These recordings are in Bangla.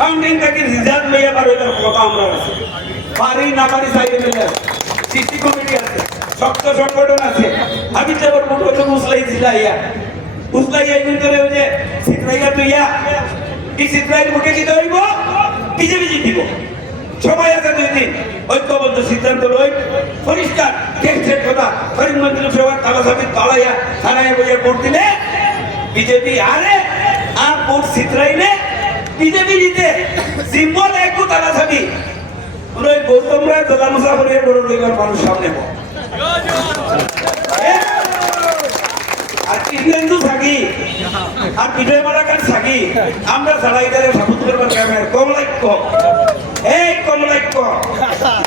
কাউন্টিং থেকে রিজাল্ট লইয়া পারো এটার কথা আমরা আছে। পারি না পারি সাইড এমএলএ আছে সিসি কমিটি আছে, শক্ত সংগঠন আছে। আমি যাবার মুখ হচ্ছে মুসলাই জিলাইয়া। ভিতরে ওই যে সিদ্রাইয়া তুইয়া এই সিদ্রাইয়ের মুখে বিজেপি জিতিব আছে দুই দিন। ঐক্যবদ্ধ সিদ্ধান্ত লই। পরিষ্কার কথা। করিমগঞ্জ সবার তালা সাবিত পালাইয়া থানায় ভোট দিলে বিজেপি আরে, আর ভোট সিদ্রাইলে বিজেপি জিতে একটু তালা সাবি ওই গৌতম রায়, দোলা মুসাফরের বড় মানুষ সামনে থাকি মালাকার থাকি, আমরা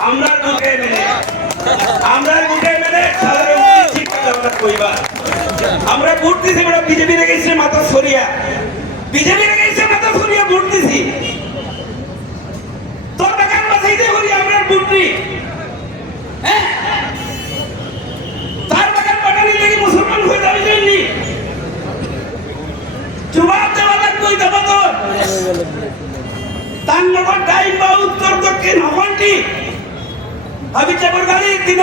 আমরা আমরা আমরা ভোট বড় বিজেপি রেগেছে মাথা সরিয়া। বিজেপি রেগেছে মাথা সরিয়া ভোট দিছি তোর বাগান বাঁচাইতে করি আমরা ভোট দিই হ্যাঁ তার বাগান বাগানি লেগে মুসলমান হয়ে যাবে জন্যি জবাব দেওয়া লাগবে ওই দেবো তো তার নগর ডাইন বা উত্তর দক্ষিণ হবনটি আমি যেমন গাড়ি দিল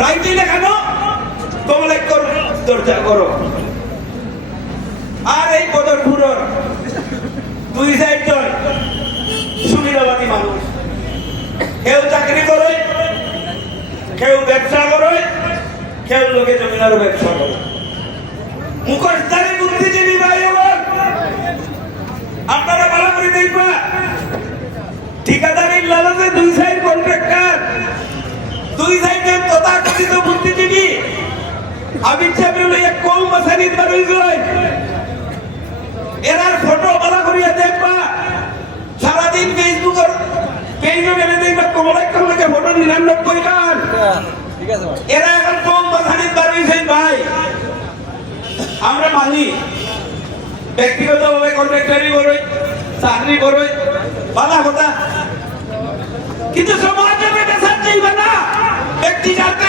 রাইতে লেখানো কমলাই কর দরজা করো। আর এই বদরপুরের দুই সাইডজন সুবিধাবাদী মানুষ। কেউ চাকরি করে, কেউ ব্যবসা করে, কেউ লোকে জমিনার ব্যবসা করে। মুখোশধারী বুদ্ধিজীবী ভাই বোন, আপনারা ভালো করে দেখবা। ঠিকাদারির লালচে দুই সাইড কন্ট্রাক্টর দুই সাইডের তথাকথিত বুদ্ধিজীবী। আবির সাহেবের লইয়া কম বাসানিত বার হয়ে এরার ফটো ভালো করিয়া দেখবা। সারাদিন ফেসবুকের পেজে গেলে দেখবা কমলাই কমলাকে ফটো নিরানব্বই খান। এরা এখন কম বাসানিত বার হয়েছেন ভাই। আমরা মানি ব্যক্তিগতভাবে কন্ট্রাক্টারি করই চাকরি করবে বাধা কথা। কিন্তু সমাজ ব্যক্তি জানতে